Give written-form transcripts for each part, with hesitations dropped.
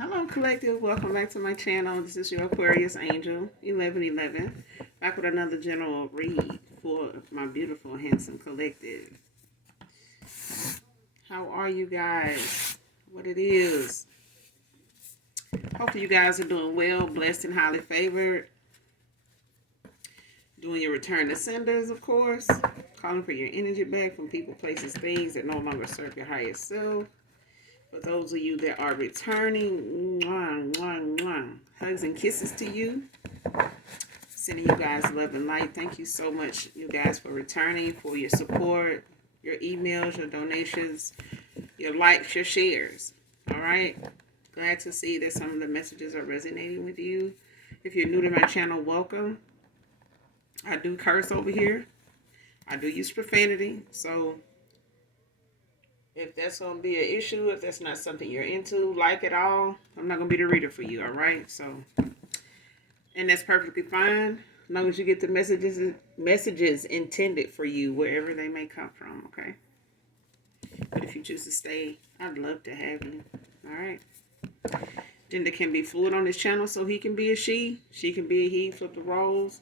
Hello, collective. Welcome back to my channel. This is your Aquarius Angel 1111, back with another general read for my beautiful, handsome collective. How are you guys? What it is? Hopefully, you guys are doing well, blessed, and highly favored. Doing your return to senders, of course. Calling for your energy back from people, places, things that no longer serve your highest self. For those of you that are returning, mwah, mwah, mwah. Hugs and kisses to you. Sending you guys love and light. Thank you so much, you guys, for returning, for your support, your emails, your donations, your likes, your shares. All right? Glad to see that some of the messages are resonating with you. If you're new to my channel, welcome. I do curse over here. I do use profanity. So if that's going to be an issue, if that's not something you're into, like at all, I'm not going to be the reader for you, all right? So, and that's perfectly fine, as long as you get the messages intended for you, wherever they may come from, okay? But if you choose to stay, I'd love to have you, all right? Gender can be fluid on this channel, so he can be a she can be a he, flip the roles.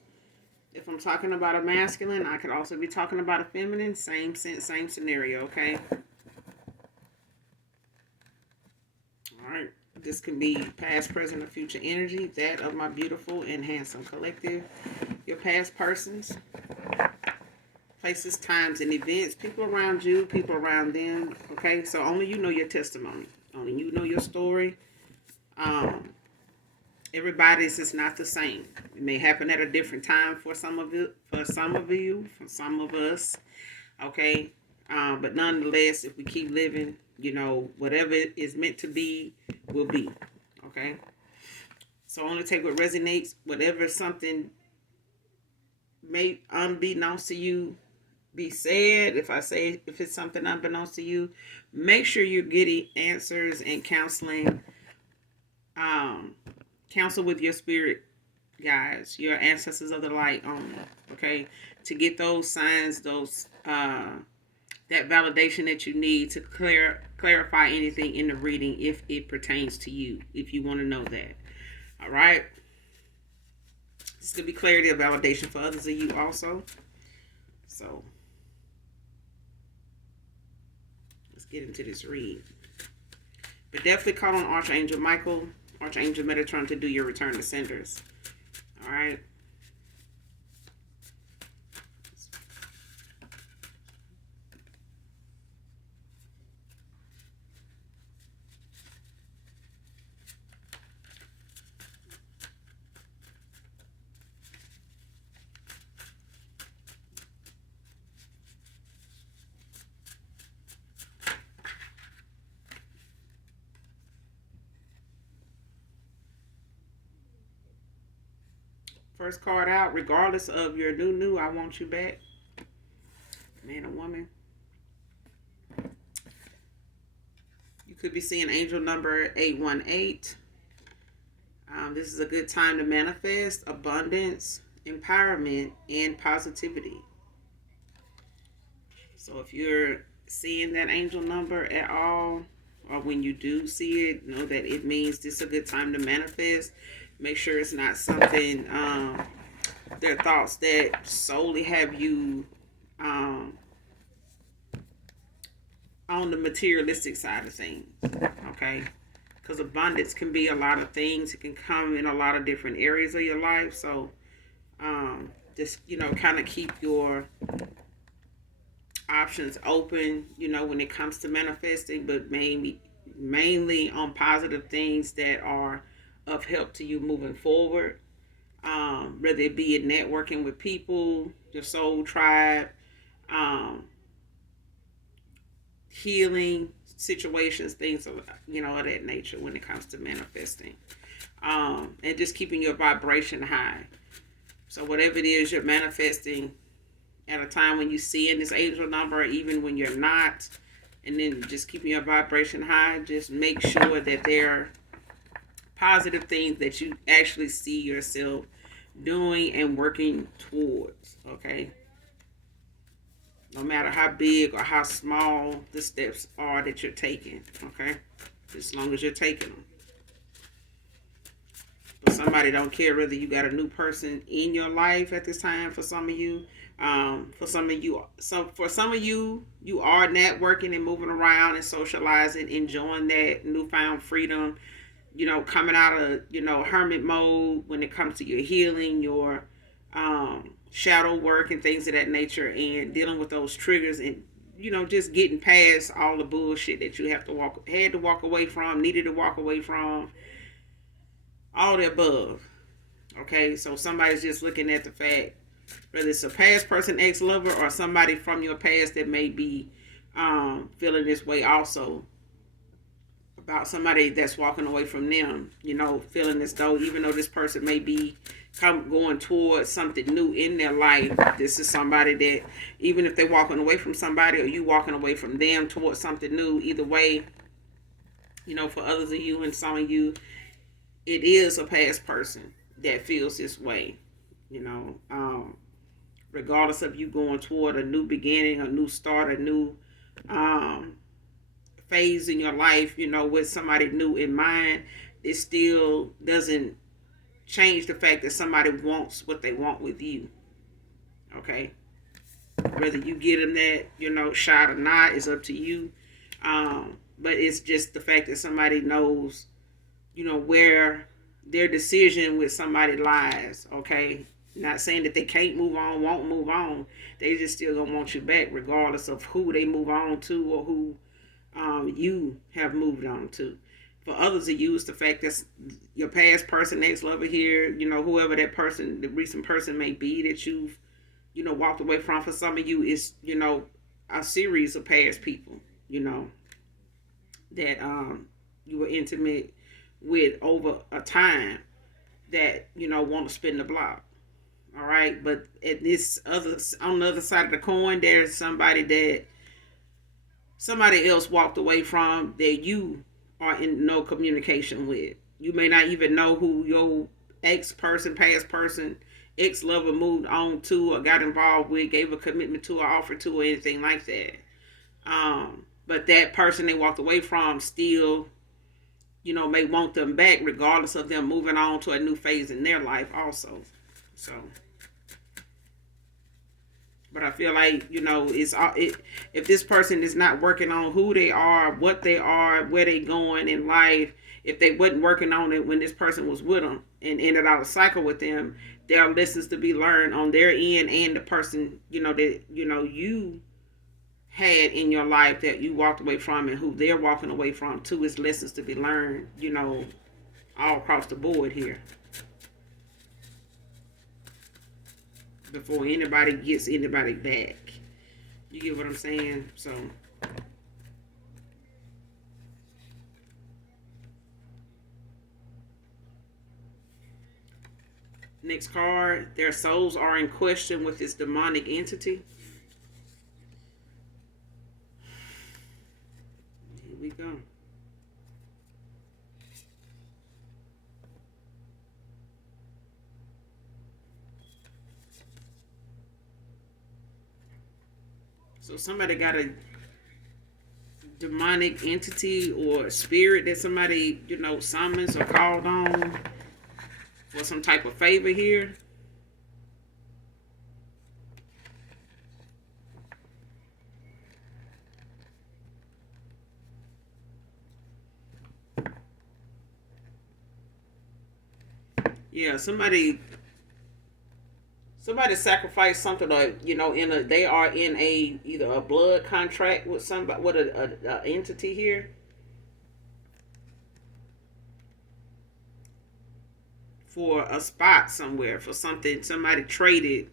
If I'm talking about a masculine, I could also be talking about a feminine, same sense, same scenario, okay? Alright, this can be past, present, or future energy, that of my beautiful and handsome collective. Your past persons, places, times, and events, people around you, people around them, okay? So only you know your testimony. Only you know your story. Everybody's is not the same. It may happen at a different time for some of you, for some of us, okay? But nonetheless, if we keep living, you know, whatever is meant to be will be, okay? So only take what resonates. Whatever something may unbeknownst to you be said, if it's something unbeknownst to you, make sure you're getting answers and counseling. Counsel with your spirit guides, your ancestors of the light only, okay? To get those signs, those that validation that you need to clarify anything in the reading if it pertains to you, if you want to know that. All right? This could be clarity of validation for others of you also. So, let's get into this read. But definitely call on Archangel Michael, Archangel Metatron to do your return to senders. All right? First card out, regardless of your new, I want you back. Man or woman. You could be seeing angel number 818. This is a good time to manifest abundance, empowerment, and positivity. So if you're seeing that angel number at all, or when you do see it, know that it means this is a good time to manifest. Make sure it's not something, their thoughts that solely have you on the materialistic side of things, okay? Because abundance can be a lot of things. It can come in a lot of different areas of your life. So just, you know, kind of keep your options open, you know, when it comes to manifesting, but mainly on positive things that are of help to you moving forward. Whether it be in networking with people, your soul tribe, healing situations, things of, you know, of that nature when it comes to manifesting. And just keeping your vibration high. So whatever it is you're manifesting at a time when you see in this angel number, even when you're not, and then just keeping your vibration high, just make sure that they're positive things that you actually see yourself doing and working towards, okay? No matter how big or how small the steps are that you're taking, okay? As long as you're taking them. somebody don't care whether you got a new person in your life at this time. For some of you, for some of you, you are networking and moving around and socializing, enjoying that newfound freedom. Coming out of hermit mode when it comes to your healing, your shadow work and things of that nature, and dealing with those triggers, and just getting past all the bullshit that you had to walk away from, needed to walk away from, all the above. Okay, so somebody's just looking at the fact, whether it's a past person, ex-lover, or somebody from your past that may be feeling this way also about somebody that's walking away from them, feeling as though even though this person may be going towards something new in their life, this is somebody that even if they're walking away from somebody or you walking away from them towards something new, either way, for others of you and some of you, it is a past person that feels this way, regardless of you going toward a new beginning, a new start, a new phase in your life, with somebody new in mind. It still doesn't change the fact that somebody wants what they want with you. Okay, whether you get them that shot or not is up to you. But it's just the fact that somebody knows where their decision with somebody lies. Okay, not saying that they can't move on, won't move on. They just still gonna want you back regardless of who they move on to or who you have moved on to. For others of you, it's the fact that your past person, ex-lover here, whoever that person, the recent person may be that you've, walked away from. For some of you, it's, a series of past people, that you were intimate with over a time that, want to spin the block. All right. But on the other side of the coin, there's somebody else walked away from that you are in no communication with. You may not even know who your past person, ex-lover moved on to or got involved with, gave a commitment to or offered to or anything like that. But that person they walked away from still, may want them back regardless of them moving on to a new phase in their life also. So... But I feel like, if this person is not working on who they are, what they are, where they going in life, if they wasn't working on it when this person was with them and ended out a cycle with them, there are lessons to be learned on their end and the person, that, you had in your life that you walked away from and who they're walking away from too, is lessons to be learned, all across the board here. Before anybody gets anybody back. You get what I'm saying? So next card, their souls are in question with this demonic entity. Here we go. So somebody got a demonic entity or spirit that somebody, summons or called on for some type of favor here. Yeah, somebody sacrificed something, or they are in either a blood contract with somebody, with a entity here, for a spot somewhere, for something somebody traded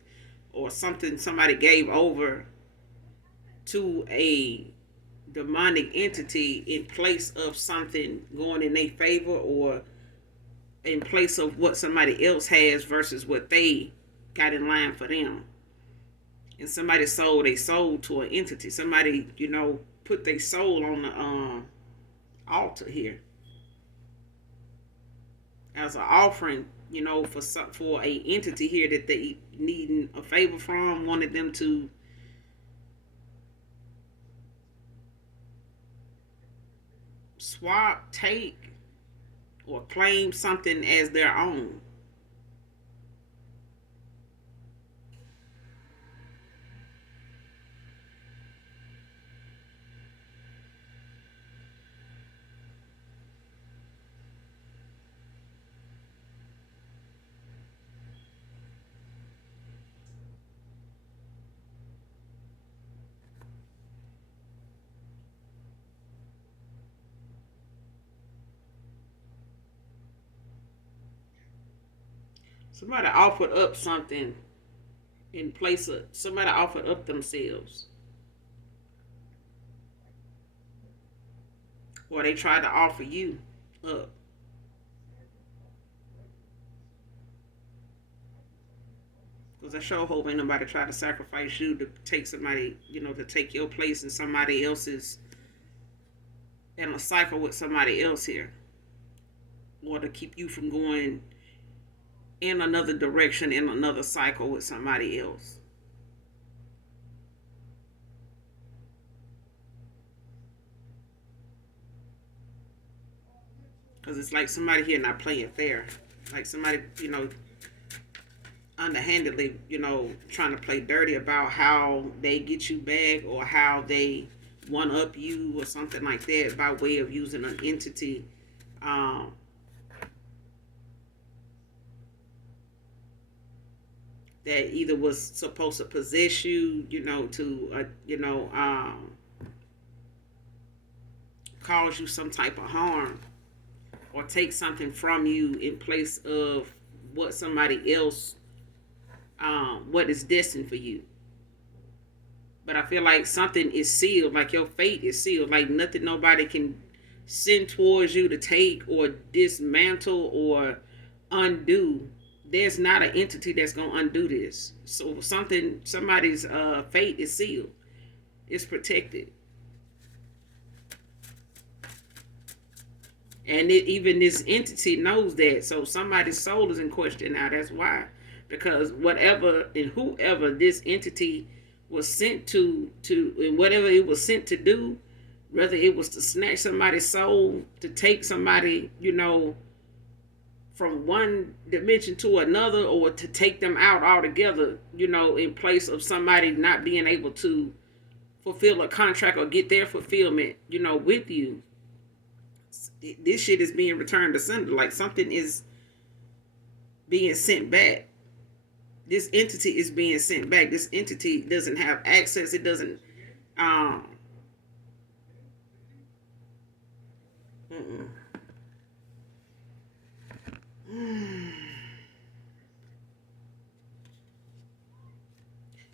or something somebody gave over to a demonic entity in place of something going in their favor, or in place of what somebody else has versus what they got in line for them. And somebody sold a soul to an entity. Somebody, put their soul on the altar here as an offering, for a entity here that they needing a favor from, wanted them to swap, take, or claim something as their own. Somebody offered up something in place of somebody offered up themselves, or they tried to offer you up. Because I sure hope ain't nobody try to sacrifice you to take somebody, to take your place in somebody else's, in a cycle with somebody else here, or to keep you from going in another direction in another cycle with somebody else. Because it's like somebody here not playing fair. Like somebody, underhandedly, trying to play dirty about how they get you back or how they one up you or something like that by way of using an entity um, that either was supposed to possess you, to, cause you some type of harm or take something from you in place of what somebody else, what is destined for you. But I feel like something is sealed, like your fate is sealed, like nothing nobody can send towards you to take or dismantle or undo. There's not an entity that's gonna undo this. So somebody's fate is sealed. It's protected. And even this entity knows that. So somebody's soul is in question now. That's why. Because whatever and whoever this entity was sent to and whatever it was sent to do, whether it was to snatch somebody's soul, to take somebody, from one dimension to another, or to take them out altogether, in place of somebody not being able to fulfill a contract or get their fulfillment, with you. This shit is being returned to sender. Like something is being sent back. This entity is being sent back. This entity doesn't have access. It doesn't. Um.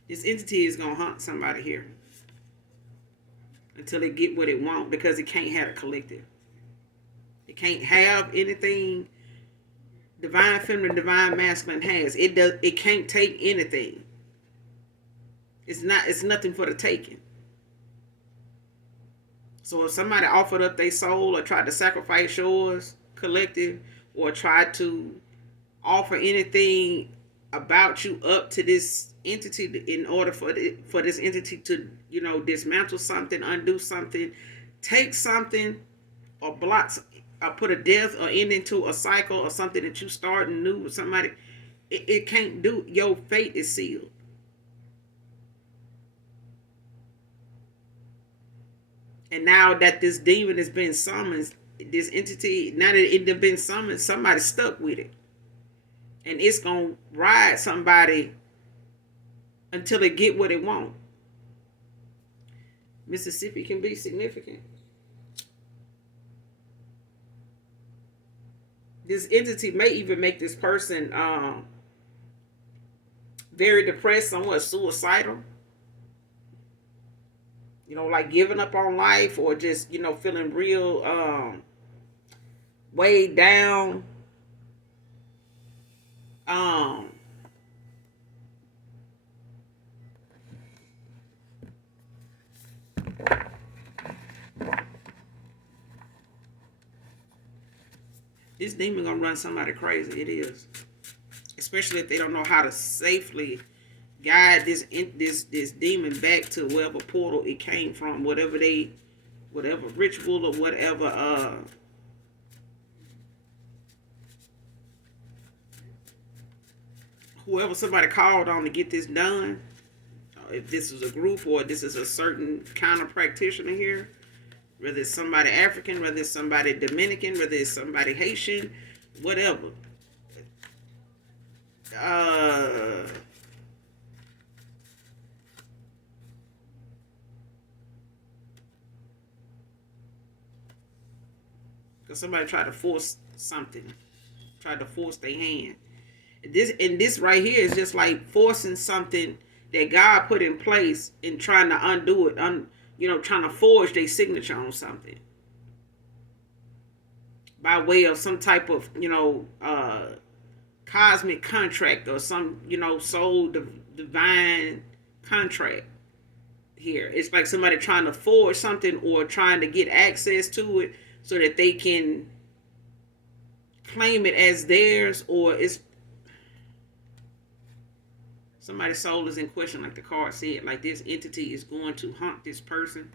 This entity is gonna hunt somebody here until they get what it want, because it can't have a collective. It can't have anything divine feminine, divine masculine has. It can't take anything. It's nothing for the taking. So if somebody offered up their soul or tried to sacrifice yours, collective, or tried to offer anything about you up to this entity in order for this entity to, dismantle something, undo something, take something, or block, or put a death or end into a cycle or something that you started new with somebody, it can't do. Your fate is sealed. And now that this demon has been summoned, this entity, now that it has been summoned, somebody's stuck with it. And it's going to ride somebody until they get what they want. Mississippi can be significant. This entity may even make this person very depressed, somewhat suicidal. Like giving up on life, or just, feeling real weighed down. This demon gonna run somebody crazy. It is, especially if they don't know how to safely guide this demon back to whatever portal it came from, whatever ritual or whatever whoever somebody called on to get this done, if this is a group or this is a certain kind of practitioner here, whether it's somebody African, whether it's somebody Dominican, whether it's somebody Haitian, whatever. Because somebody tried to force something, tried to force their hand. This right here is just like forcing something that God put in place and trying to undo it, trying to forge their signature on something by way of some type of, cosmic contract or some, soul divine contract here. It's like somebody trying to forge something or trying to get access to it so that they can claim it as theirs, or it's somebody's soul is in question, like the card said. Like, this entity is going to haunt this person,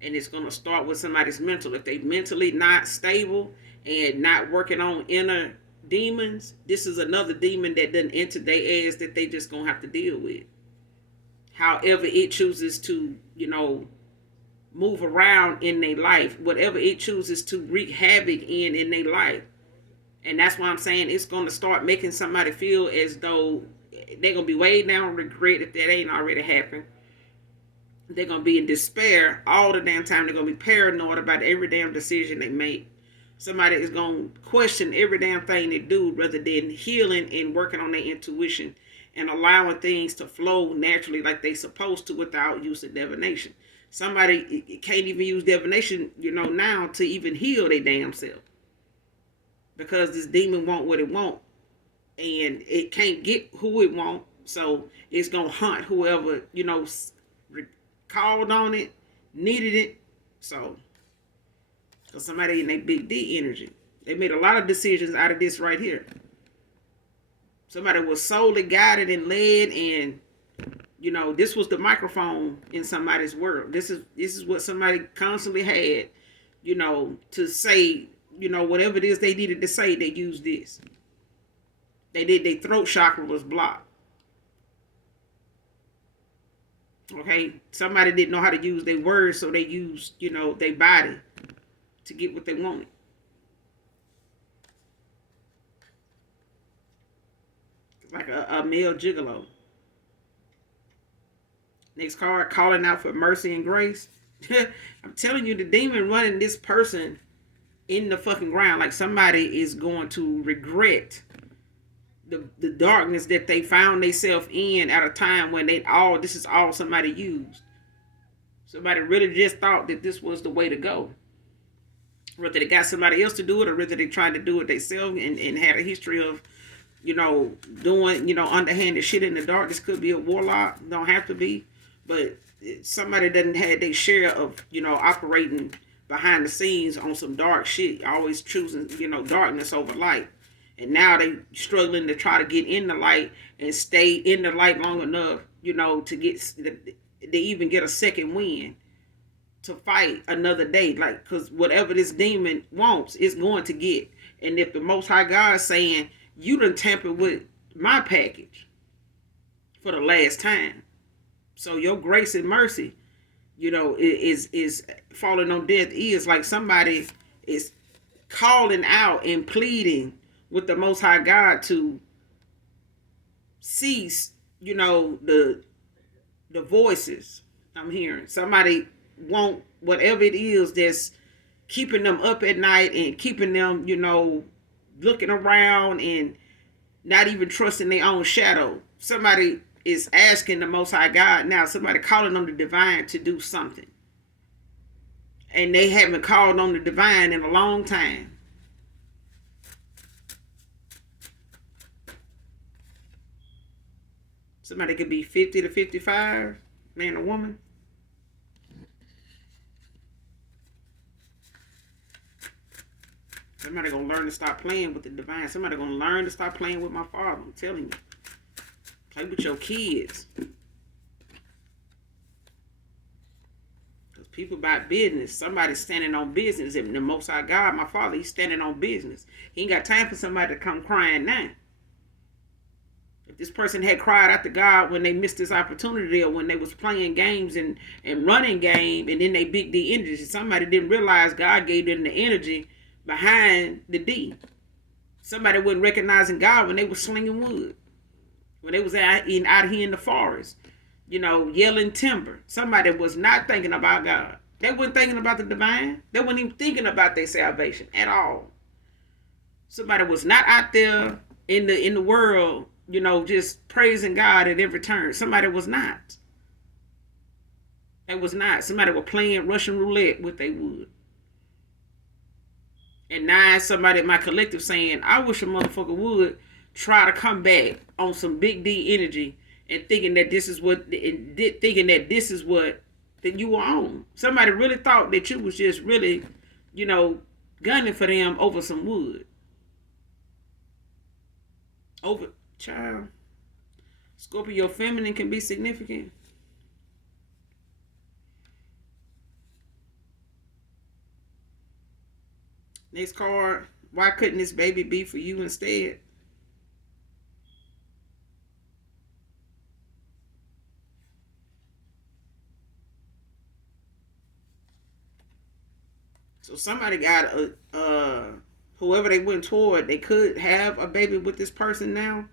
and it's going to start with somebody's mental. If they mentally not stable and not working on inner demons, this is another demon that doesn't enter their ass that they just going to have to deal with. However it chooses to, move around in their life, whatever it chooses to wreak havoc in their life. And that's why I'm saying it's going to start making somebody feel as though they're going to be weighed down with regret if that ain't already happened. They're going to be in despair all the damn time. They're going to be paranoid about every damn decision they make. Somebody is going to question every damn thing they do rather than healing and working on their intuition and allowing things to flow naturally like they supposed to without use of divination. Somebody can't even use divination, now to even heal their damn self. Because this demon want what it want. And it can't get who it want. So it's going to hunt whoever, called on it, needed it. So somebody in their big D energy. They made a lot of decisions out of this right here. Somebody was solely guided and led, and this was the microphone in somebody's world. This is what somebody constantly had, to say, whatever it is they needed to say, they used this. Their throat chakra was blocked. Okay, somebody didn't know how to use their words, so they used, their body to get what they wanted. Like a male gigolo. Next card, calling out for mercy and grace. I'm telling you, the demon running this person in the fucking ground. Like, somebody is going to regret the darkness that they found themselves in at a time when this is all somebody used. Somebody really just thought that this was the way to go. Whether they got somebody else to do it or whether they tried to do it themselves and had a history of, doing, underhanded shit in the dark. This could be a warlock. Don't have to be. But somebody doesn't have their share of, operating behind the scenes on some dark shit. Always choosing, darkness over light. And now they struggling to try to get in the light and stay in the light long enough, to even get a second win to fight another day. Like, because whatever this demon wants, it's going to get. And if the Most High God is saying, you done tampered with my package for the last time, so your grace and mercy, is falling on deaf ears. Like, somebody is calling out and pleading with the Most High God to cease, the voices I'm hearing. Somebody want whatever it is that's keeping them up at night and keeping them, looking around and not even trusting their own shadow. Somebody is asking the Most High God now, somebody calling on the divine to do something. And they haven't called on the divine in a long time. Somebody could be 50 to 55, man or woman. Somebody gonna learn to stop playing with the divine. Somebody gonna learn to stop playing with my father. I'm telling you. Play with your kids. Because people about business. Somebody's standing on business. And the Most High God, my father, he's standing on business. He ain't got time for somebody to come crying now. If this person had cried out to God when they missed this opportunity, or when they was playing games and running game, and then they big D energy, somebody didn't realize God gave them the energy behind the D. Somebody wasn't recognizing God when they was slinging wood, when they was out here in the forest, yelling timber. Somebody was not thinking about God. They weren't thinking about the divine. They weren't even thinking about their salvation at all. Somebody was not out there in the world, just praising God at every turn. Somebody was not. They was not. Somebody was playing Russian roulette with they wood. And now somebody in my collective saying, I wish a motherfucker would try to come back on some big D energy and thinking that this is what that you were on. Somebody really thought that you was just really, gunning for them over some wood. Over child. Scorpio feminine can be significant. Next card. Why couldn't this baby be for you instead? So somebody got whoever they went toward, they could have a baby with this person now.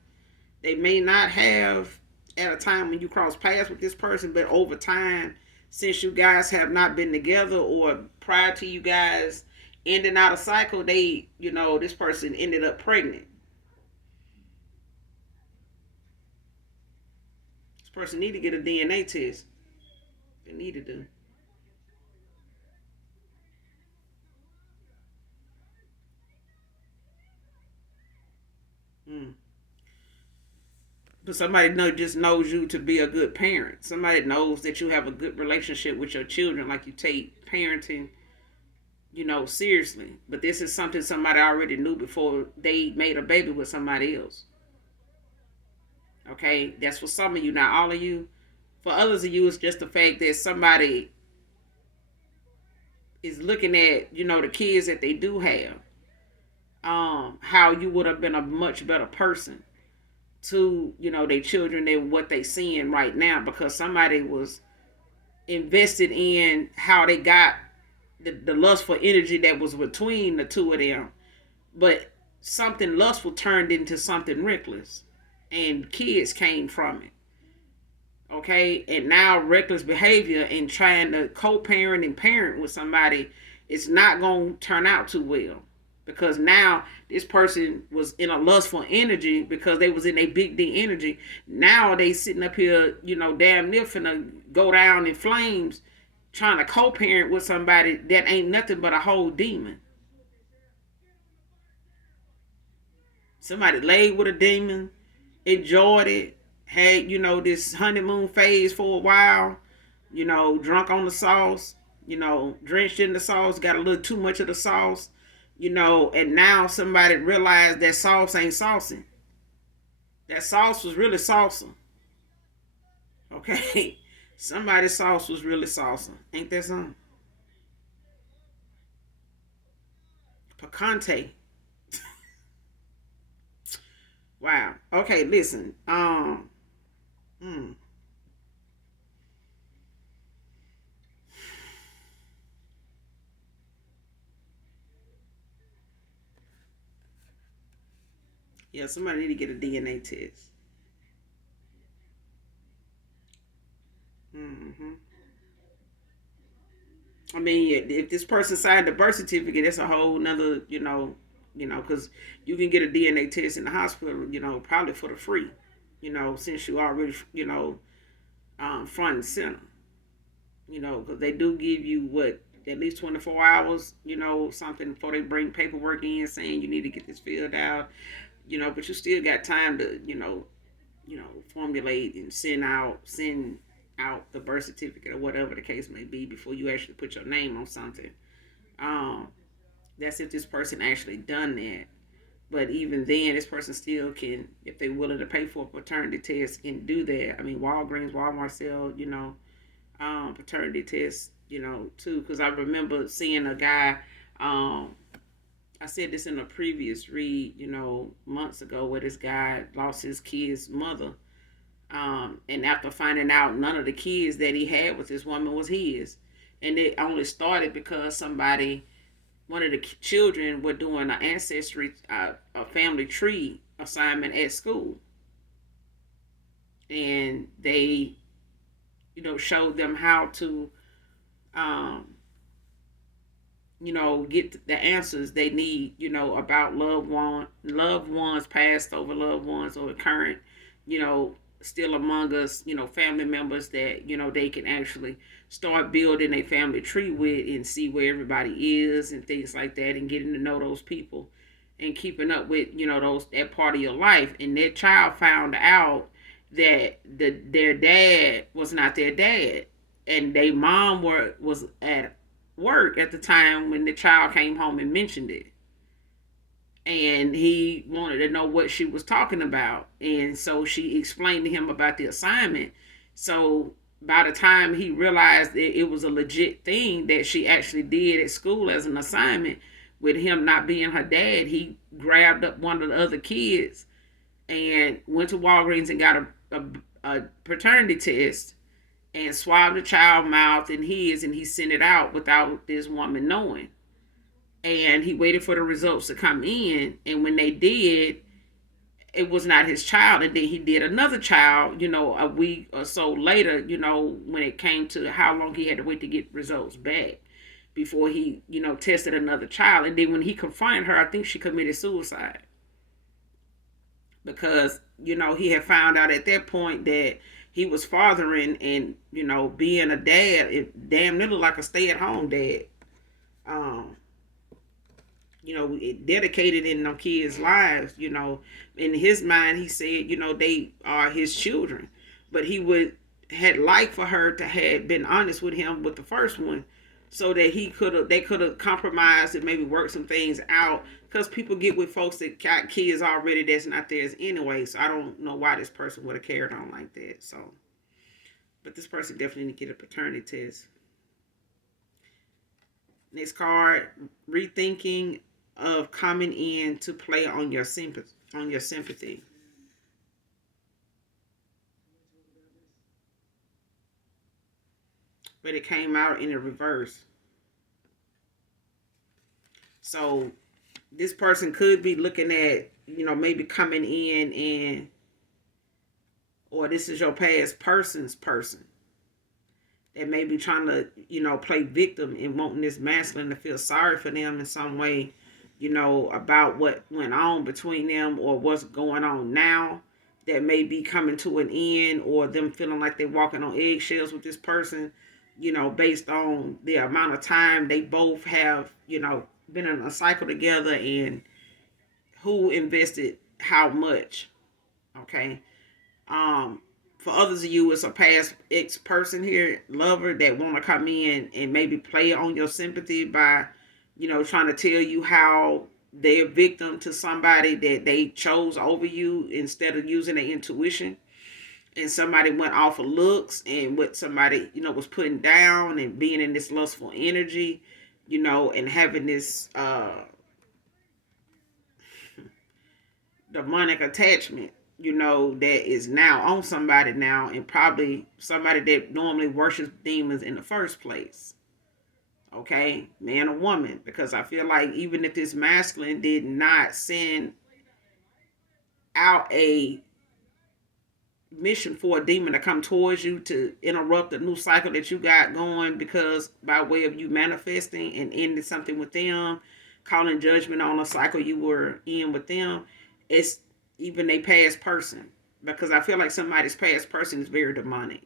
They may not have at a time when you cross paths with this person, but over time, since you guys have not been together, or prior to you guys ending out a cycle, this person ended up pregnant. This person need to get a DNA test. They need to do. Mm. But somebody just knows you to be a good parent. Somebody knows that you have a good relationship with your children, like you take parenting, seriously. But this is something somebody already knew before they made a baby with somebody else. Okay, that's for some of you, not all of you. For others of you, it's just the fact that somebody is looking at, the kids that they do have. How you would have been a much better person to, their children than what they seeing right now, because somebody was invested in how they got the lustful energy that was between the two of them. But something lustful turned into something reckless, and kids came from it. Okay, and now reckless behavior and trying to co-parent and parent with somebody is not going to turn out too well, because now this person was in a lustful energy because they was in a big D energy. Now they sitting up here, damn near finna go down in flames trying to co-parent with somebody that ain't nothing but a whole demon. Somebody laid with a demon, enjoyed it, had, this honeymoon phase for a while, drunk on the sauce, drenched in the sauce, got a little too much of the sauce, and now somebody realized that sauce ain't saucing. That sauce was really salsa. Okay? Somebody's sauce was really salsa. Ain't that something? Picante. Wow. Okay, listen. Hmm. Yeah, somebody need to get a DNA test. Hmm. I mean, yeah, if this person signed the birth certificate, that's a whole nother, because you can get a DNA test in the hospital, probably for the free, since you already, front and center, because they do give you what, at least 24 hours, something before they bring paperwork in saying you need to get this filled out, but you still got time to, formulate and send out the birth certificate or whatever the case may be before you actually put your name on something. Um, that's if this person actually done that. But even then, this person still can, if they're willing to pay for a paternity test, can do that. I mean, Walgreens, Walmart sell, paternity tests, too. Because I remember seeing a guy, I said this in a previous read, months ago, where this guy lost his kid's mother. And after finding out none of the kids that he had with this woman was his. And it only started because one of the children were doing an ancestry, a family tree assignment at school. And they, showed them how to, um, get the answers they need, about loved ones, past over loved ones, or current, you know, still among us, family members that, they can actually start building a family tree with and see where everybody is and things like that, and getting to know those people and keeping up with, that part of your life. And their child found out that their dad was not their dad, and their mom was at work at the time when the child came home and mentioned it. And he wanted to know what she was talking about. And so she explained to him about the assignment. So by the time he realized that it was a legit thing that she actually did at school as an assignment, with him not being her dad, he grabbed up one of the other kids and went to Walgreens and got a paternity test and swabbed the child's mouth and his, and he sent it out without this woman knowing. And he waited for the results to come in, and when they did, it was not his child. And then he did another child, a week or so later, when it came to how long he had to wait to get results back before he, tested another child. And then when he confronted her, I think she committed suicide, because, he had found out at that point that he was fathering and, being a dad, it damn near like a stay-at-home dad. It dedicated in them kids' lives, in his mind, he said, they are his children. But he had liked for her to have been honest with him with the first one, so that they could have compromised and maybe worked some things out. Because people get with folks that got kids already that's not theirs anyway. So I don't know why this person would have carried on like that. So, but this person definitely need to get a paternity test. Next card, rethinking of coming in to play on your sympathy. But it came out in the reverse. So this person could be looking at, maybe coming in and, or this is your past person's person that may be trying to, play victim and wanting this masculine to feel sorry for them in some way, about what went on between them or what's going on now that may be coming to an end, or them feeling like they're walking on eggshells with this person, based on the amount of time they both have, been in a cycle together and who invested how much. Okay. For others of you, it's a past ex person here, lover, that want to come in and maybe play on your sympathy by, trying to tell you how they're victim to somebody that they chose over you instead of using their intuition. And somebody went off of looks and what somebody, was putting down and being in this lustful energy, and having this demonic attachment, that is now on somebody now, and probably somebody that normally worships demons in the first place. Okay, man or woman, because I feel like even if this masculine did not send out a mission for a demon to come towards you to interrupt the new cycle that you got going, because by way of you manifesting and ending something with them, calling judgment on a cycle you were in with them, it's even a past person, because I feel like somebody's past person is very demonic.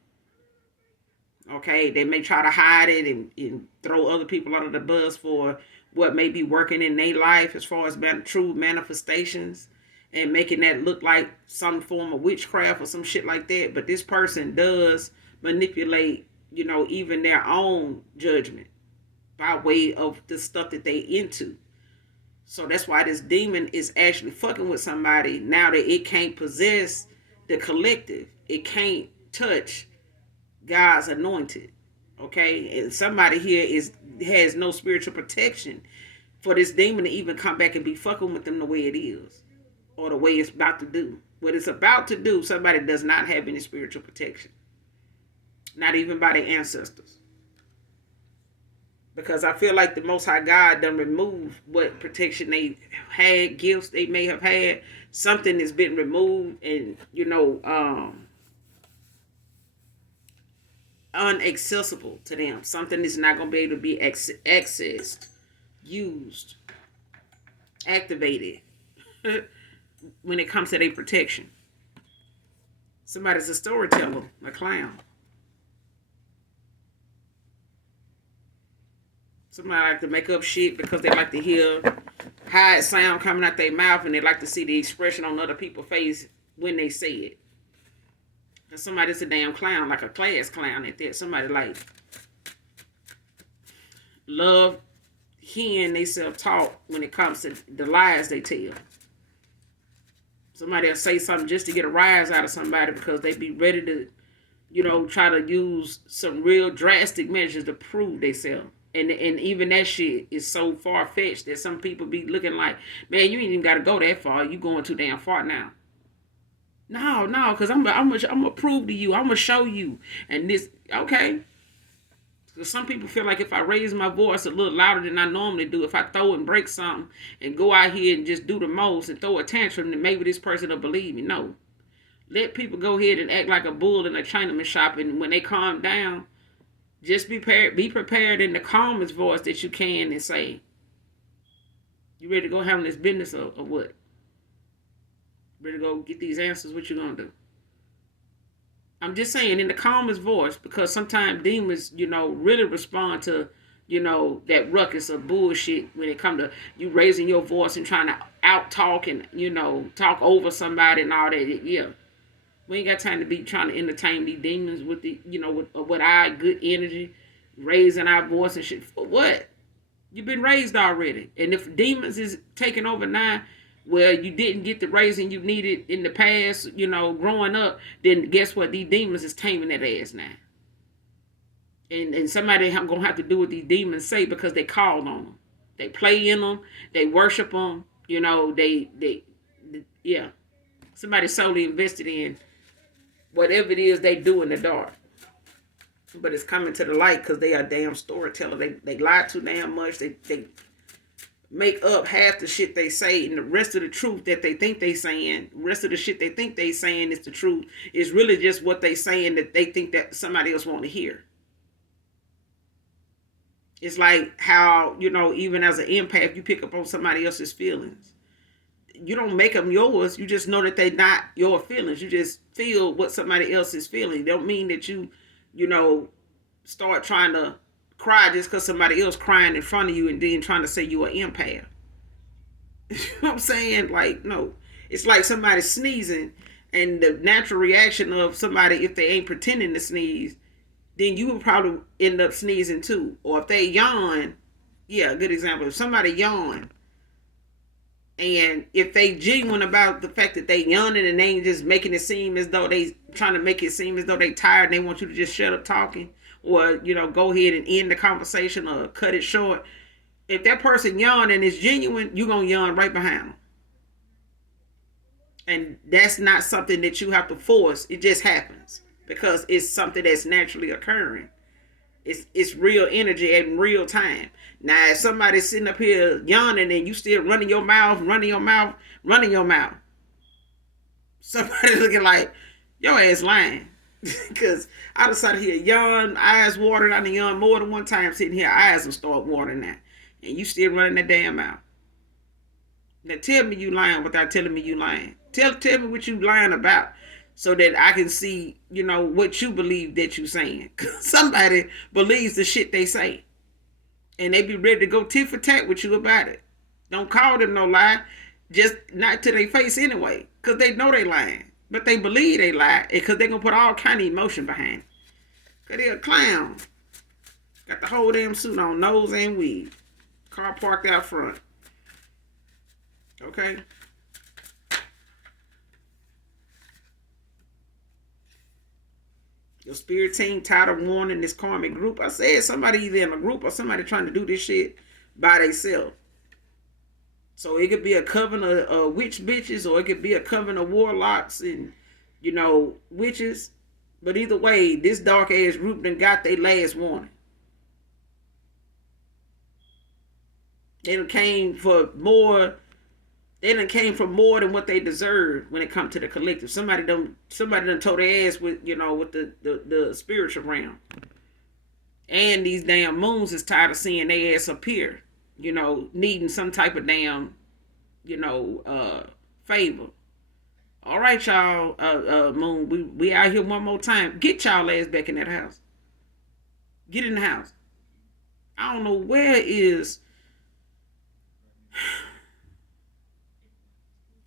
Okay, they may try to hide it and throw other people under the bus for what may be working in their life as far as true manifestations, and making that look like some form of witchcraft or some shit like that. But this person does manipulate, even their own judgment by way of the stuff that they into. So that's why this demon is actually fucking with somebody now that it can't possess the collective. It can't touch God's anointed. Okay, and somebody here has no spiritual protection for this demon to even come back and be fucking with them the way it is, or the way it's about to do. What it's about to do, somebody does not have any spiritual protection. Not even by their ancestors. Because I feel like the Most High God done removed what protection they had, gifts they may have had. Something has been removed and, unaccessible to them. Something is not going to be able to be accessed, used, activated when it comes to their protection. Somebody's a storyteller, a clown. Somebody like to make up shit because they like to hear high sound coming out their mouth, and they like to see the expression on other people's face when they say it. And somebody's a damn clown, like a class clown at that. Somebody like love hearing themselves talk when it comes to the lies they tell. Somebody will say something just to get a rise out of somebody because they be ready to, try to use some real drastic measures to prove themselves. And even that shit is so far-fetched that some people be looking like, man, you ain't even got to go that far. You going too damn far now. No, because I'm gonna prove to you. I'm gonna show you. And this, okay. Because some people feel like if I raise my voice a little louder than I normally do, if I throw and break something and go out here and just do the most and throw a tantrum, then maybe this person will believe me. No. Let people go ahead and act like a bull in a Chinaman shop, and when they calm down, just be prepared in the calmest voice that you can and say, you ready to go handle this business or what? Ready to go get these answers? What you gonna do? I'm just saying in the calmest voice, because sometimes demons, really respond to, that ruckus of bullshit when it comes to you raising your voice and trying to out talk and, talk over somebody and all that. Yeah. We ain't got time to be trying to entertain these demons with the, with our good energy, raising our voice and shit. For what? You've been raised already. And if demons is taking over now, well, you didn't get the raising you needed in the past, growing up, then guess what? These demons is taming that ass now. And somebody going to have to do what these demons say because they called on them. They play in them. They worship them. Yeah. Somebody solely invested in whatever it is they do in the dark. But it's coming to the light because they are damn storyteller. They lie too damn much. They make up half the shit they say, and the rest of the truth that they think they saying, the rest of the shit they think they saying is the truth, is really just what they saying that they think that somebody else want to hear. It's like how, even as an empath, you pick up on somebody else's feelings. You don't make them yours. You just know that they're not your feelings. You just feel what somebody else is feeling. It don't mean that you start trying to cry just because somebody else crying in front of you and then trying to say you an empath. You know what I'm saying? Like, no. It's like somebody sneezing, and the natural reaction of somebody, if they ain't pretending to sneeze, then you will probably end up sneezing too. Or if they yawn, yeah, a good example. If somebody yawn, and if they genuine about the fact that they yawning and they ain't just making it seem as though they trying to make it seem as though they tired and they want you to just shut up talking, or go ahead and end the conversation or cut it short. If that person yawn and is genuine, you're gonna yawn right behind them. And that's not something that you have to force. It just happens because it's something that's naturally occurring. It's real energy in real time. Now, if somebody's sitting up here yawning and you still running your mouth, somebody looking like, your ass lying. Because I decided here, yawn, eyes watering. I done yawn more than one time sitting here. Eyes will start watering now. And you still running that damn mouth. Now tell me you lying without telling me you lying. Tell me what you lying about, so that I can see, what you believe that you saying. Somebody believes the shit they say. And they be ready to go tit for tat with you about it. Don't call them no lie. Just not to their face anyway. Because they know they lying. But they believe they lie. Because they going to put all kind of emotion behind it. Because they a clown. Got the whole damn suit on, nose and wig. Car parked out front. Okay? Your spirit team tired of warning this karmic group. I said somebody either in a group or somebody trying to do this shit by themselves. So it could be a coven of witch bitches, or it could be a coven of warlocks and, you know, witches. But either way, this dark ass group done got their last warning. They done came for more. They done came for more than what they deserve when it comes to the collective. Somebody done told their ass with, you know, with the spiritual realm. And these damn moons is tired of seeing their ass appear, you know, needing some type of damn, you know, favor. All right, y'all, moon, we out here one more time. Get y'all ass back in that house. Get in the house. I don't know where is.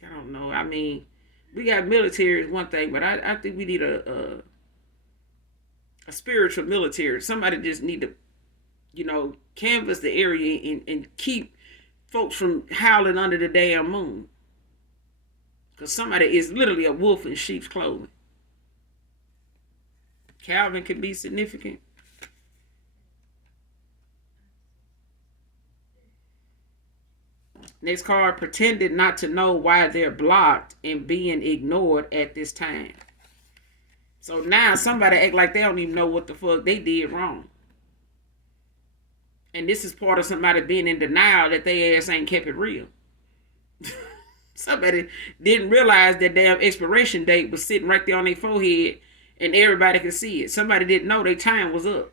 I don't know. I mean, we got military is one thing, but I think we need a spiritual military. Somebody just need to, you know, canvas the area and keep folks from howling under the damn moon. Because somebody is literally a wolf in sheep's clothing. Calvin can be significant. Next card, pretended not to know why they're blocked and being ignored at this time. So now somebody act like they don't even know what the fuck they did wrong. And this is part of somebody being in denial that their ass ain't kept it real. Somebody didn't realize that damn expiration date was sitting right there on their forehead and everybody could see it. Somebody didn't know their time was up.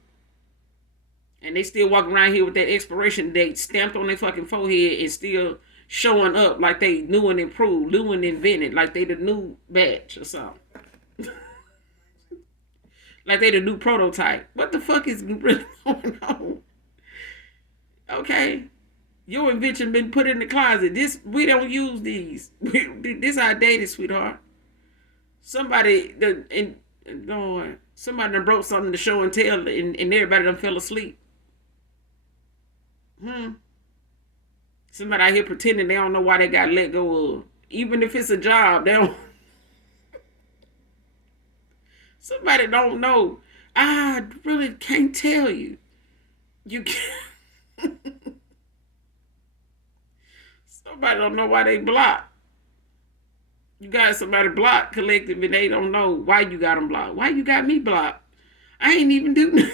And they still walking around here with that expiration date stamped on their fucking forehead and still showing up like they new and improved, new and invented, like they the new batch or something. Like they the new prototype. What the fuck is really going on? Okay. Your invention been put in the closet. We don't use these. This outdated, sweetheart. Somebody done broke something to show and tell, and everybody done fell asleep. Somebody out here pretending they don't know why they got let go of. Even if it's a job, they don't. Somebody don't know. I really can't tell you. You can't. Somebody don't know why they blocked. You got somebody blocked collective and they don't know why you got them blocked. Why you got me blocked? I ain't even do nothing.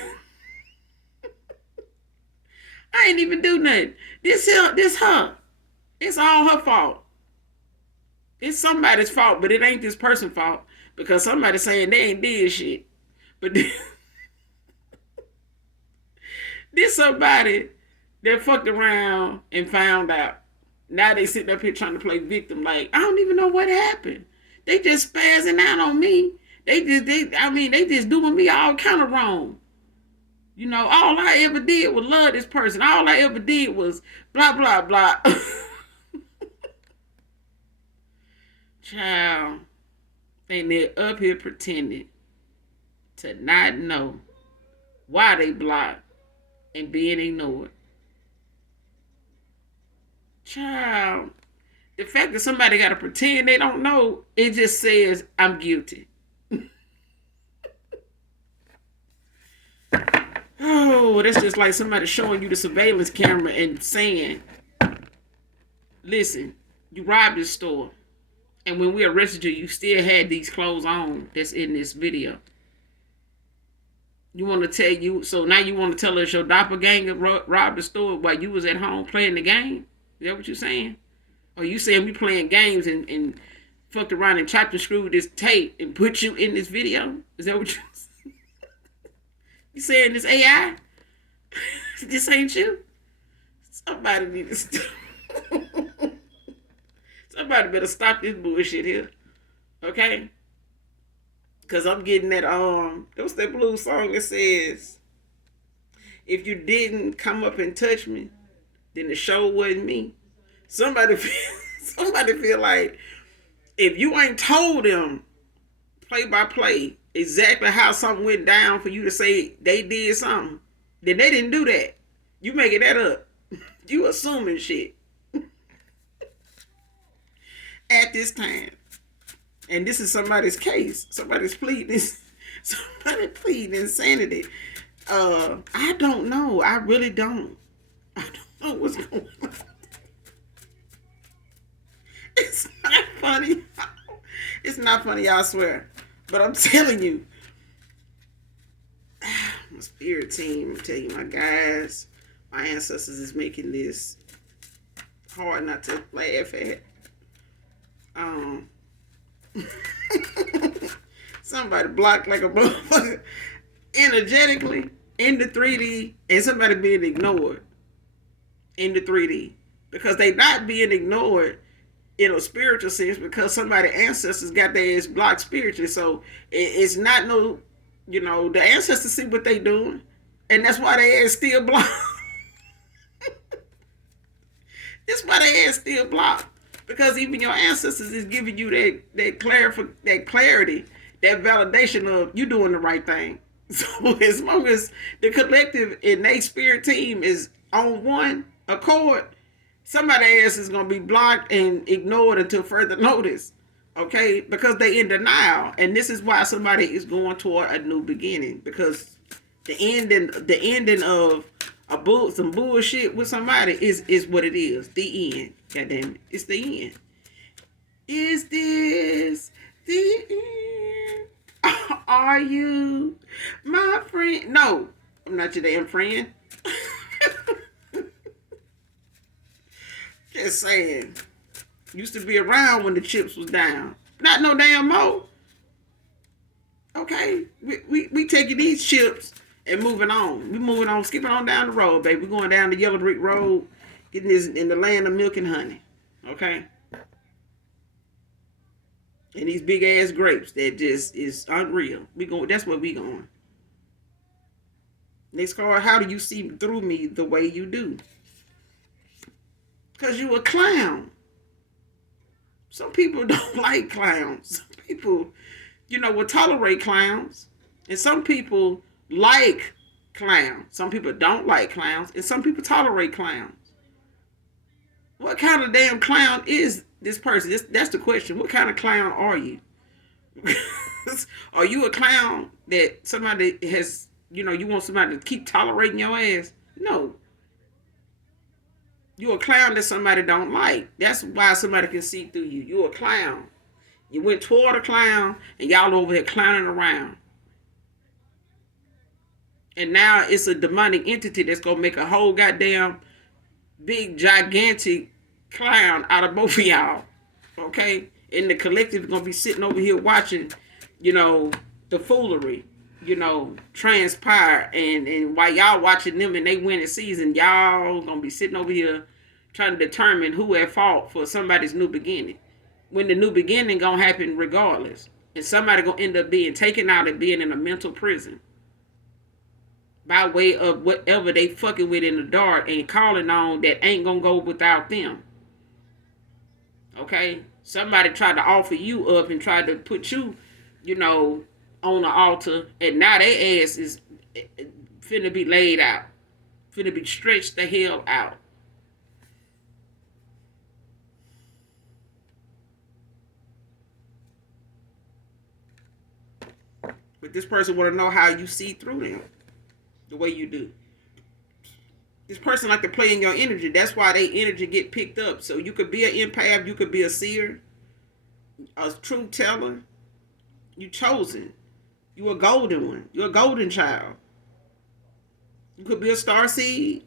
I ain't even do nothing. This her. It's all her fault. It's somebody's fault, but it ain't this person's fault. Because somebody's saying they ain't did shit. But this somebody that fucked around and found out. Now they sitting up here trying to play victim like, I don't even know what happened. They just spazzing out on me. They just doing me all kind of wrong. You know, all I ever did was love this person. All I ever did was blah, blah, blah. Child. And they're up here pretending to not know why they blocked and being ignored. Child. The fact that somebody got to pretend they don't know, it just says, I'm guilty. Oh, that's just like somebody showing you the surveillance camera and saying, listen, you robbed this store. And when we arrested you, you still had these clothes on that's in this video. You want to tell you, so now you want to tell us your doppelganger robbed the store while you was at home playing the game? Is that what you're saying? Or you saying we playing games and fucked around and chopped and screwed this tape and put you in this video? Is that what you're saying? You saying this AI? This ain't you? Somebody need to stop. Somebody better stop this bullshit here. Okay? Because I'm getting that, what's that blues song that says, if you didn't come up and touch me, then the show wasn't me. Somebody feel like if you ain't told them play by play exactly how something went down for you to say they did something, then they didn't do that. You making that up. You assuming shit. At this time. And this is somebody's case. Somebody's pleading. Somebody pleading insanity. I don't know. I really don't. I don't know what's going on. funny. It's not funny, I swear. But I'm telling you, my spirit team, I tell you, my guys, my ancestors is making this hard not to laugh at. Somebody blocked like a motherfucker energetically in the 3D, and somebody being ignored in the 3D because they not being ignored in a spiritual sense because somebody ancestors got their ass blocked spiritually. So it's not no, the ancestors see what they doing, and that's why they ass still blocked. That's why they ass still blocked, because even your ancestors is giving you that clarity, that validation of you doing the right thing. So as long as the collective and their spirit team is on one accord, somebody else is going to be blocked and ignored until further notice. Okay? Because they in denial. And this is why somebody is going toward a new beginning. Because the ending of some bullshit with somebody is what it is. The end. God damn it. It's the end. Is this the end? Are you my friend? No, I'm not your damn friend. Just saying. Used to be around when the chips was down. Not no damn more. Okay, we taking these chips and moving on. We moving on, skipping on down the road, baby. We going down the yellow brick road, getting this in the land of milk and honey. Okay. And these big ass grapes that just is unreal. We going. That's where we going. Next card. How do you see through me the way you do? Because you a clown. Some people don't like clowns. Some people, will tolerate clowns. And some people like clowns. Some people don't like clowns. And some people tolerate clowns. What kind of damn clown is this person? That's the question. What kind of clown are you? Are you a clown that somebody has, you want somebody to keep tolerating your ass? No. You a clown that somebody don't like. That's why somebody can see through you. You a clown. You went toward a clown and y'all over here clowning around. And now it's a demonic entity that's going to make a whole goddamn big, gigantic clown out of both of y'all. Okay? And the collective is going to be sitting over here watching, the foolery, transpire. And while y'all watching them and they winning season, y'all going to be sitting over here trying to determine who at fault for somebody's new beginning. When the new beginning going to happen regardless. And somebody going to end up being taken out and being in a mental prison. By way of whatever they fucking with in the dark and calling on that ain't going to go without them. Okay? Somebody tried to offer you up and tried to put you, on the altar. And now their ass is finna be laid out. Finna be stretched the hell out. But this person want to know how you see through them. The way you do. This person like to play in your energy. That's why they energy get picked up. So you could be an empath. You could be a seer. A truth teller. You chosen. You a golden one. You're a golden child. You could be a star seed.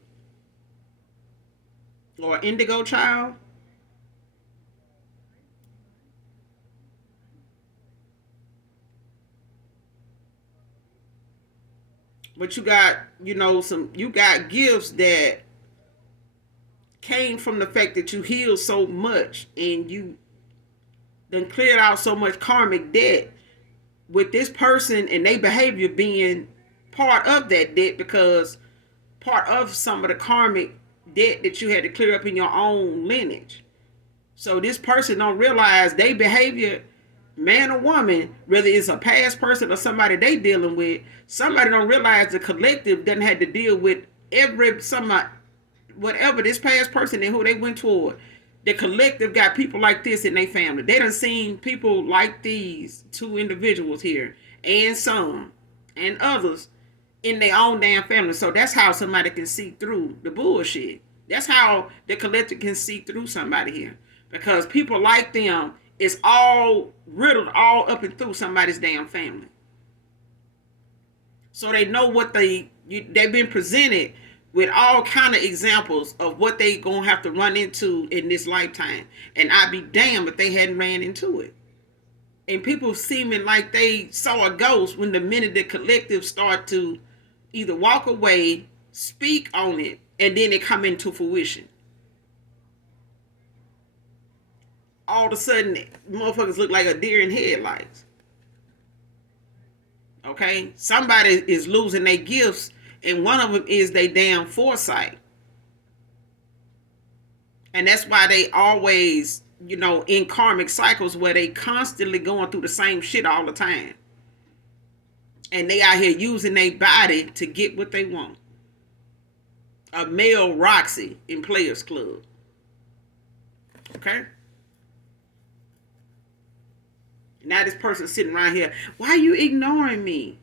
Or an indigo child. But you got, you got gifts that came from the fact that you healed so much and you then cleared out so much karmic debt with this person and their behavior being part of that debt, because part of some of the karmic debt that you had to clear up in your own lineage. So this person don't realize their behavior, man or woman, whether it's a past person or somebody they dealing with, somebody don't realize the collective doesn't have to deal with whatever this past person and who they went toward. The collective got people like this in their family. They done seen people like these two individuals here and some and others in their own damn family. So that's how somebody can see through the bullshit. That's how the collective can see through somebody here. Because people like them It's all riddled all up and through somebody's damn family. So they know what they've been presented with all kind of examples of what they gonna have to run into in this lifetime. And I'd be damned if they hadn't ran into it. And people seeming like they saw a ghost when the minute the collective start to either walk away, speak on it, and then it come into fruition. All of a sudden, motherfuckers look like a deer in headlights. Okay? Somebody is losing their gifts, and one of them is their damn foresight. And that's why they always, in karmic cycles where they constantly going through the same shit all the time. And they out here using their body to get what they want. A male Roxy in Players Club. Okay? Now this person sitting around here, why are you ignoring me?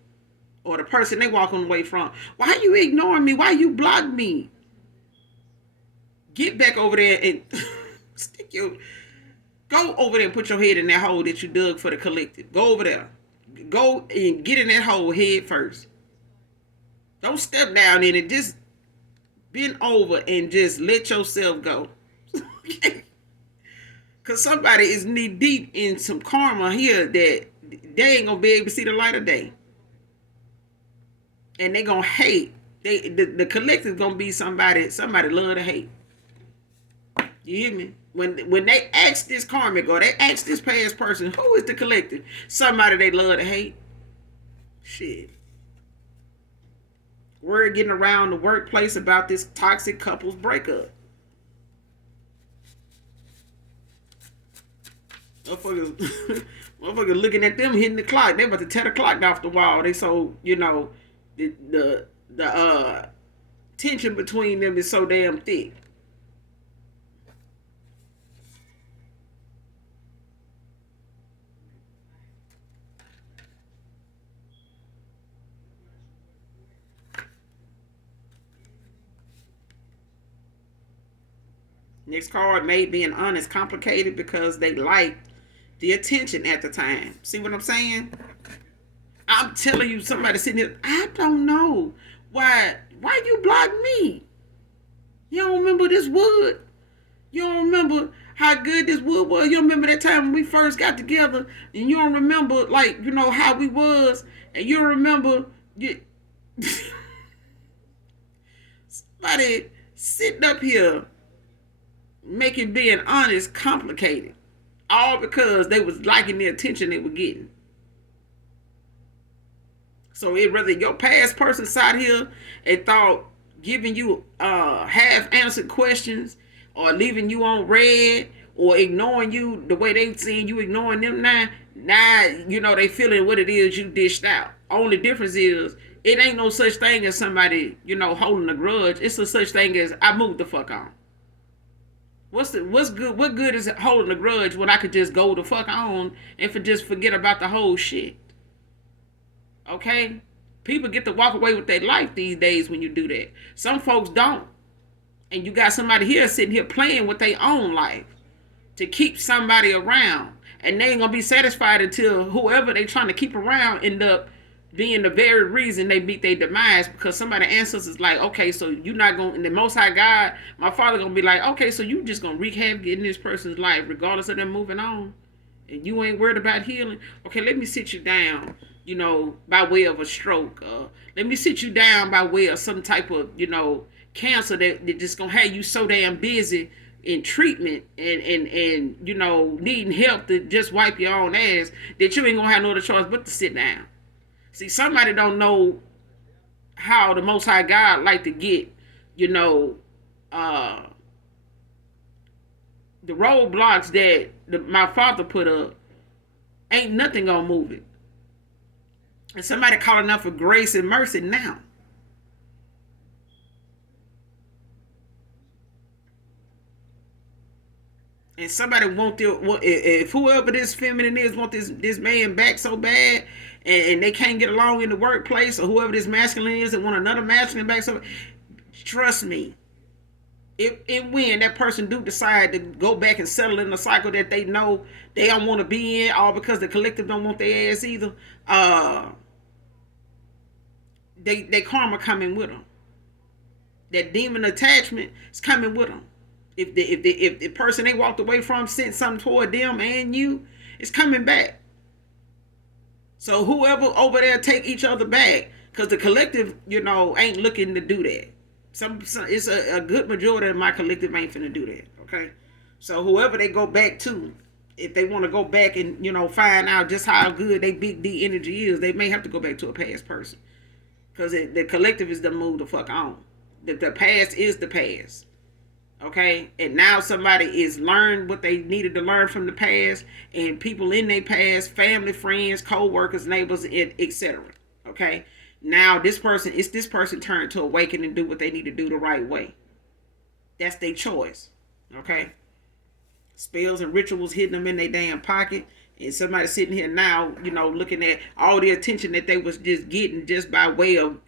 Or the person they walking away from, why are you ignoring me? Why you block me? Get back over there and go over there and put your head in that hole that you dug for the collective. Go over there. Go and get in that hole head first. Don't step down in it. Just bend over and just let yourself go. Because somebody is knee deep in some karma here that they ain't going to be able to see the light of day. And they going to hate. The collective going to be somebody love to hate. You hear me? When they ask this karmic or they ask this past person, who is the collective? Somebody they love to hate. Shit. Word getting around the workplace about this toxic couple's breakup. Motherfuckers looking at them hitting the clock. They about to tear the clock off the wall. They so, the tension between them is so damn thick. Next card, made being honest complicated because they liked the attention at the time. See what I'm saying? I'm telling you, somebody sitting here, I don't know why you blocked me. You don't remember this wood? You don't remember how good this wood was? You don't remember that time when we first got together? And you don't remember, how we was? And you don't remember... Somebody sitting up here making being honest complicated. All because they was liking the attention they were getting. So it whether your past person sat here and thought giving you half-answered questions or leaving you on red or ignoring you the way they seen you ignoring them now they feeling what it is you dished out. Only difference is it ain't no such thing as somebody, holding a grudge. It's a such thing as I moved the fuck on. What's good? What good is holding a grudge when I could just go the fuck on and just forget about the whole shit? Okay? People get to walk away with their life these days when you do that. Some folks don't. And you got somebody here sitting here playing with their own life to keep somebody around. And they ain't going to be satisfied until whoever they trying to keep around end up being the very reason they meet their demise, because somebody ancestors like, okay, so you're not going, and the Most High God, my Father going to be like, okay, so you just going to wreak havoc in this person's life regardless of them moving on, and you ain't worried about healing. Okay, let me sit you down, by way of a stroke. Let me sit you down by way of some type of, cancer that just going to have you so damn busy in treatment and needing help to just wipe your own ass that you ain't going to have no other choice but to sit down. See, somebody don't know how the Most High God like to get, the roadblocks that my Father put up. Ain't nothing gonna move it. And somebody calling out for grace and mercy now. And somebody if whoever this feminine is want this man back so bad, and they can't get along in the workplace, or whoever this masculine is that want another masculine back so bad, trust me, If when that person do decide to go back and settle in a cycle that they know they don't want to be in, all because the collective don't want their ass either, they karma coming with them. That demon attachment is coming with them. If the person they walked away from sent something toward them and you, it's coming back. So whoever over there take each other back, because the collective, ain't looking to do that. Some it's a good majority of my collective ain't finna do that. Okay, so whoever they go back to, if they want to go back and find out just how good they big D energy is, they may have to go back to a past person, because the collective is the move the fuck on. The past is the past. Okay, and now somebody is learned what they needed to learn from the past, and people in their past, family, friends, co-workers, neighbors, etc. Okay, now this person turn to awaken and do what they need to do the right way. That's their choice. Okay, spells and rituals hitting them in their damn pocket, and somebody sitting here now, looking at all the attention that they was just getting just by way of,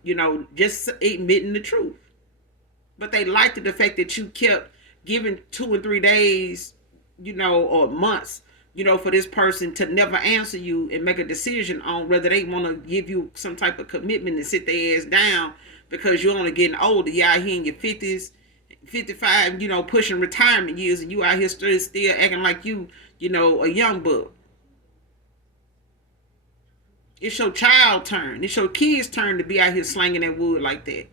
just admitting the truth. But they liked the fact that you kept giving 2 and 3 days, or months, for this person to never answer you and make a decision on whether they want to give you some type of commitment and sit their ass down, because you're only getting older. You're out here in your 50s, 55, pushing retirement years, and you out here still acting like you, a young buck. It's your child turn. It's your kids' turn to be out here slanging that wood like that.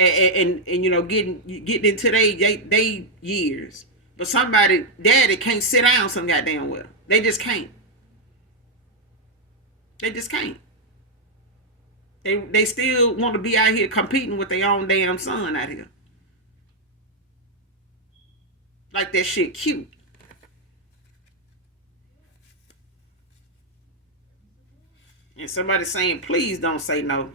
And getting into they years, but somebody daddy can't sit down some goddamn well. They just can't. They still want to be out here competing with their own damn son out here, like that shit cute. And somebody saying, please don't say no.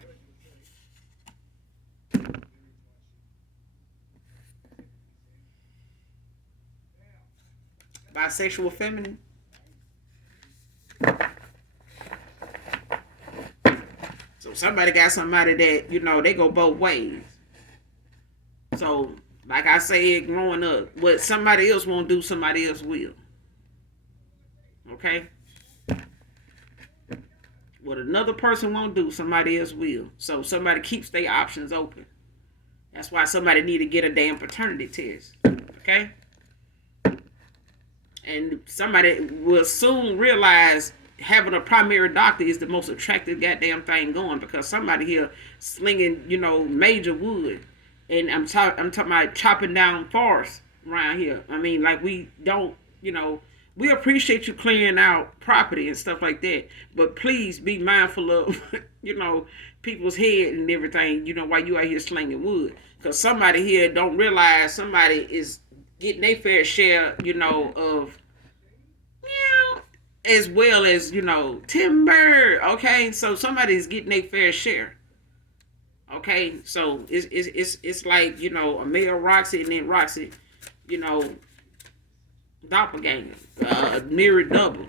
Bisexual feminine. So somebody got somebody that, they go both ways. So, like I said, growing up, what somebody else won't do, somebody else will. Okay? What another person won't do, somebody else will. So somebody keeps their options open. That's why somebody need to get a damn paternity test. Okay? And somebody will soon realize having a primary doctor is the most attractive goddamn thing going, because somebody here slinging, major wood. And I'm talking about chopping down forests around here. I mean, like, we don't, we appreciate you clearing out property and stuff like that, but please be mindful of, people's head and everything, while you out here slinging wood. Because somebody here don't realize somebody is getting their fair share, of, as well as, timber. Okay, so somebody's getting their fair share. Okay, so it's like, a male Roxy, and then Roxy, doppelganger, mirror double,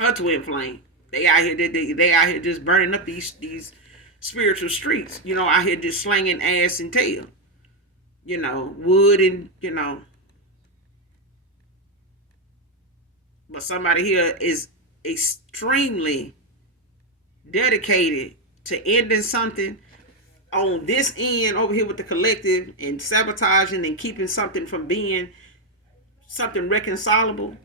a twin flame. They out here, they out here just burning up these spiritual streets, out here just slanging ass and tail, wood and, but somebody here is extremely dedicated to ending something on this end over here with the collective, and sabotaging and keeping something from being something reconcilable.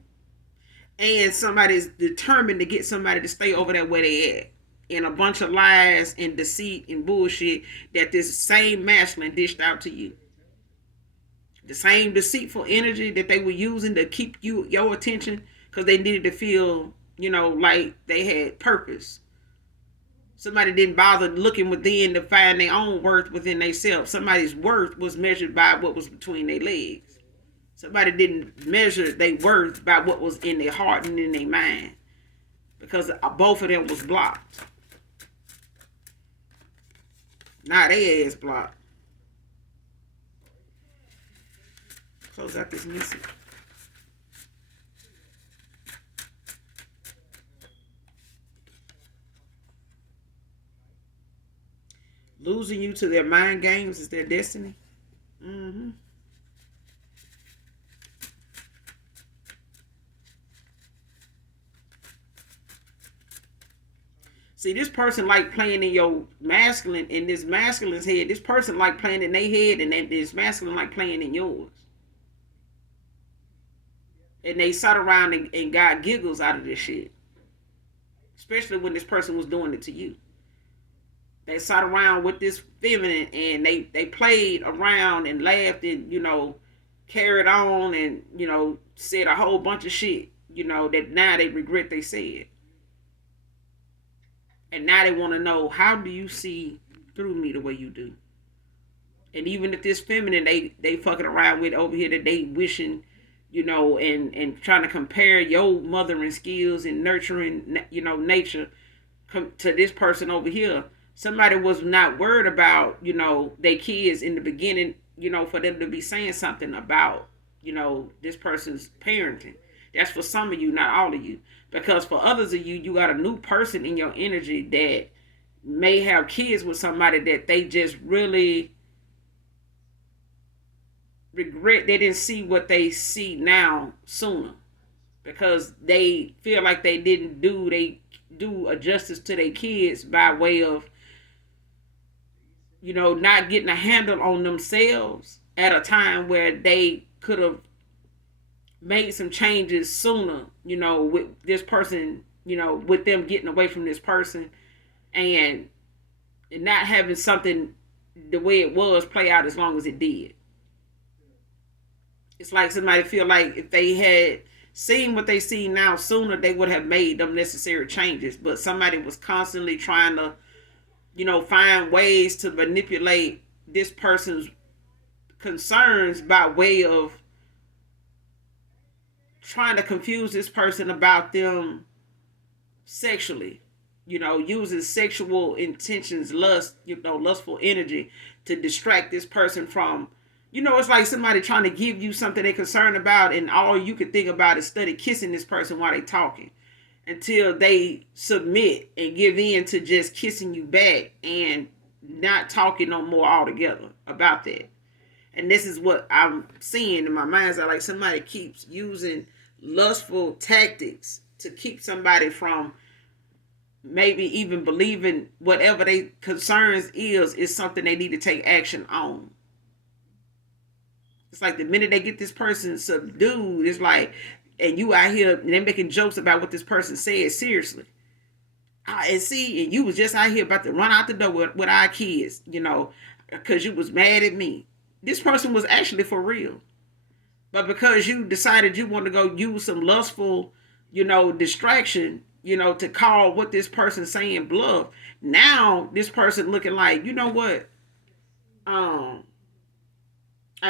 And somebody's determined to get somebody to stay over there where they at, in a bunch of lies and deceit and bullshit that this same masculine dished out to you. The same deceitful energy that they were using to keep your attention, because they needed to feel, like they had purpose. Somebody didn't bother looking within to find their own worth within themselves. Somebody's worth was measured by what was between their legs. Somebody didn't measure their worth by what was in their heart and in their mind, because both of them was blocked. Now they ass blocked. Close out this message. Losing you to their mind games is their destiny. Mm-hmm. See, this person like playing in your masculine, in this masculine's head. This person like playing in their head, and then this masculine like playing in yours. And they sat around and got giggles out of this shit. Especially when this person was doing it to you. They sat around with this feminine and they played around and laughed and, carried on and, said a whole bunch of shit, that now they regret they said. And now they want to know, how do you see through me the way you do? And even if this feminine they fucking around with over here that they wishing, and trying to compare your mothering skills and nurturing, nature to this person over here. Somebody was not worried about, their kids in the beginning, for them to be saying something about, this person's parenting. That's for some of you, not all of you. Because for others of you, you got a new person in your energy that may have kids with somebody that they just really regret they didn't see what they see now sooner. Because they feel like they didn't do a justice to their kids by way of, not getting a handle on themselves at a time where they could have made some changes sooner, with this person, with them getting away from this person and not having something the way it was play out as long as it did. It's like somebody feel like if they had seen what they see now sooner, they would have made them necessary changes. But somebody was constantly trying to, find ways to manipulate this person's concerns by way of trying to confuse this person about them sexually, using sexual intentions, lust, lustful energy to distract this person from, it's like somebody trying to give you something they're concerned about and all you can think about is study kissing this person while they talking until they submit and give in to just kissing you back and not talking no more altogether about that. And this is what I'm seeing in my mind's eye, like somebody keeps using lustful tactics to keep somebody from maybe even believing whatever their concerns is something they need to take action on. It's like the minute they get this person subdued, it's like, and you out here, and they're making jokes about what this person said seriously. And see, and you was just out here about to run out the door with our kids, because you was mad at me. This person was actually for real. But because you decided you want to go use some lustful, distraction, to call what this person's saying bluff, now this person looking like, you know what? I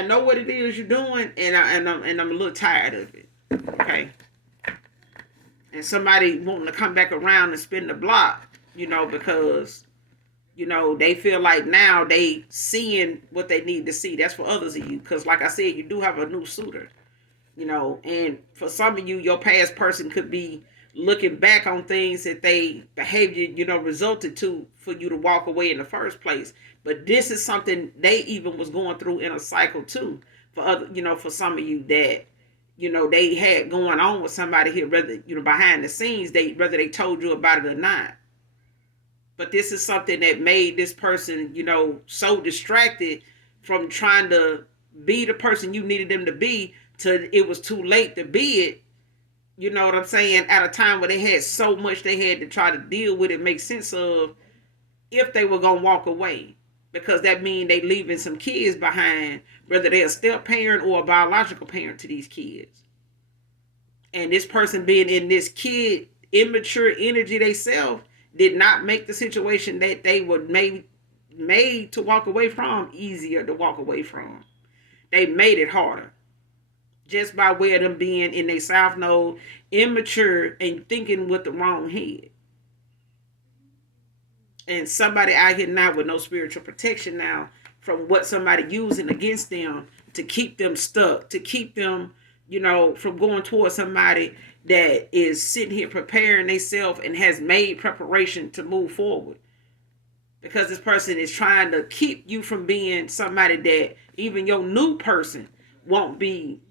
know what it is you're doing, and I'm a little tired of it. Okay. And somebody wanting to come back around and spin the block, because, they feel like now they seeing what they need to see. That's for others of you. Because like I said, you do have a new suitor, and for some of you, your past person could be looking back on things that they behavior, resulted to for you to walk away in the first place. But this is something they even was going through in a cycle too. For other, for some of you that, they had going on with somebody here, whether, behind the scenes, whether they told you about it or not. But this is something that made this person, so distracted from trying to be the person you needed them to be till it was too late to be it. You know what I'm saying? At a time where they had so much they had to try to deal with it, make sense of if they were going to walk away. Because that means they leaving some kids behind, whether they're a step parent or a biological parent to these kids. And this person being in this kid, immature energy themselves did not make the situation that they were made to walk away from easier to walk away from. They made it harder. Just by way of them being in their south node, immature, and thinking with the wrong head. And somebody out here now with no spiritual protection now from what somebody using against them to keep them stuck, to keep them, from going towards somebody that is sitting here preparing themselves and has made preparation to move forward. because this person is trying to keep you from being somebody that even your new person won't be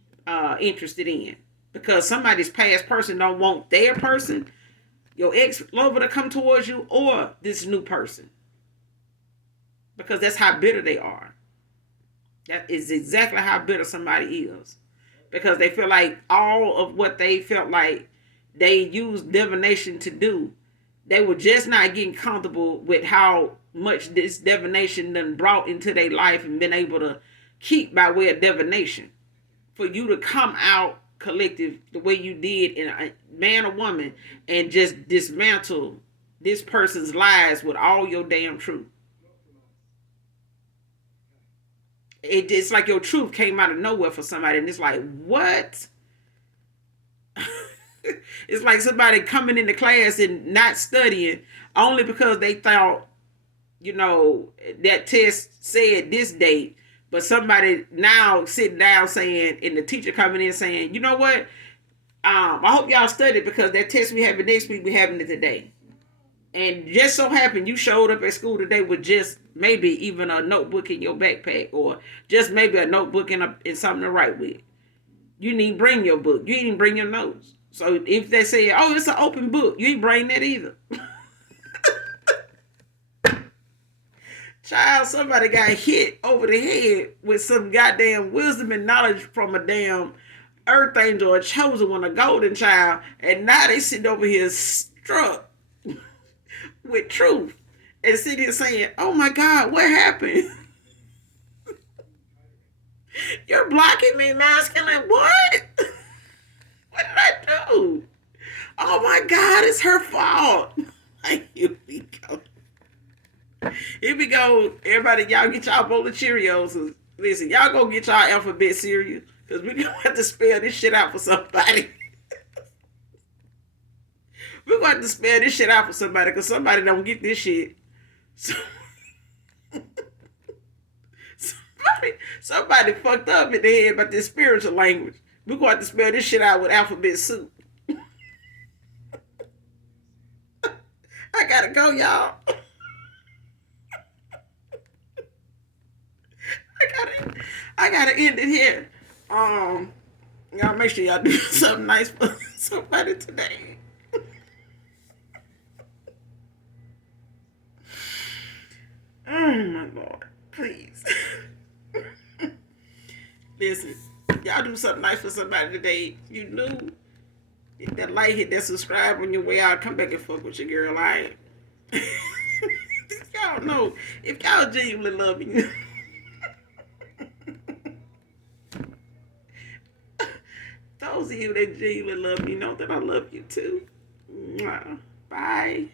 interested in, because somebody's past person don't want their person, your ex-lover, to come towards you, or this new person, because that's how bitter they are. That is exactly how bitter somebody is, because they feel like all of what they felt like they used divination to do, they were just not getting comfortable with how much this divination done brought into their life and been able to keep by way of divination. For you to come out collective the way you did, in a man or woman, and just dismantle this person's lies with all your damn truth. It's like your truth came out of nowhere for somebody, and it's like, what? It's like somebody coming into class and not studying only because they thought, that test said this date, but somebody now sitting down saying, and the teacher coming in saying, you know what? I hope y'all studied, because that test we having next week, we having it today. And just so happened you showed up at school today with just maybe even a notebook in your backpack, or just maybe a notebook in something to write with. You didn't even bring your book. You didn't even bring your notes. So if they say, oh, it's an open book, you ain't bring that either. Child, somebody got hit over the head with some goddamn wisdom and knowledge from a damn earth angel, a chosen one, a golden child, and now they sitting over here struck with truth and sitting here saying, oh my God, what happened? You're blocking me, masculine. What? What did I do? Oh my God, it's her fault. Here we go. Here we go. Everybody, y'all get y'all bowl of Cheerios. Listen, y'all go get y'all alphabet cereal, because we're going to have to spell this shit out for somebody. We're going to have to spell this shit out for somebody, because somebody don't get this shit. Somebody fucked up in their head about this spiritual language. We're going to have to spell this shit out with alphabet soup. I gotta go, y'all. I gotta end it here. Y'all make sure y'all do something nice for somebody today. Oh my Lord, please. Listen, y'all do something nice for somebody today. You knew. Hit that like, hit that subscribe on your way out. Come back and fuck with your girl. Y'all know, if y'all genuinely love me, those of you that genuinely love me know that I love you too. Bye.